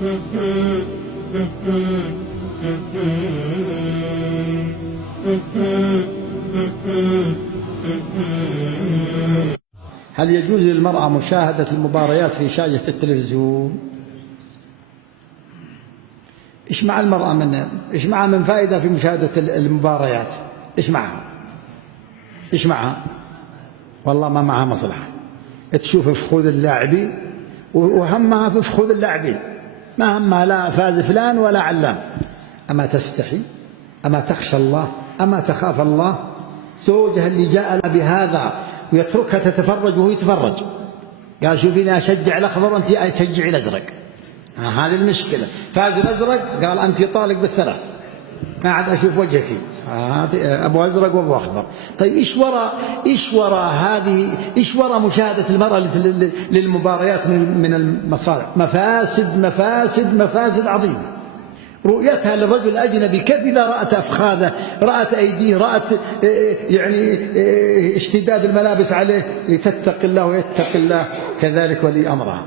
هل يجوز للمرأة مشاهدة المباريات في شاشة التلفزيون؟ إيش مع المرأة إيش معها من فائدة في مشاهدة المباريات؟ إيش معها؟ والله ما معها مصلحة. تشوف فخوذ اللاعبين وهمها في فخوذ اللاعبين، ما همها لا فاز فلان ولا علام. أما تستحي؟ أما تخشى الله؟ أما تخاف الله؟ زوجها اللي جاء بهذا ويتركها تتفرج وهو يتفرج، قال شوفيني أشجع الأخضر وأنت أشجعي الأزرق. هذه المشكلة. فاز الأزرق قال أنت طالق بالثلاث، ما عاد أشوف وجهك، أبو أزرق وأبو أخضر. طيب إيش وراء مشاهدة المرأة للمباريات من المصالح؟ مفاسد عظيمة. رؤيتها للرجل الأجنبي كيف إذا رأت أفخاذه، رأت أيديه، رأت يعني اشتداد الملابس عليه، لتتق الله ويتق الله كذلك ولي أمرها.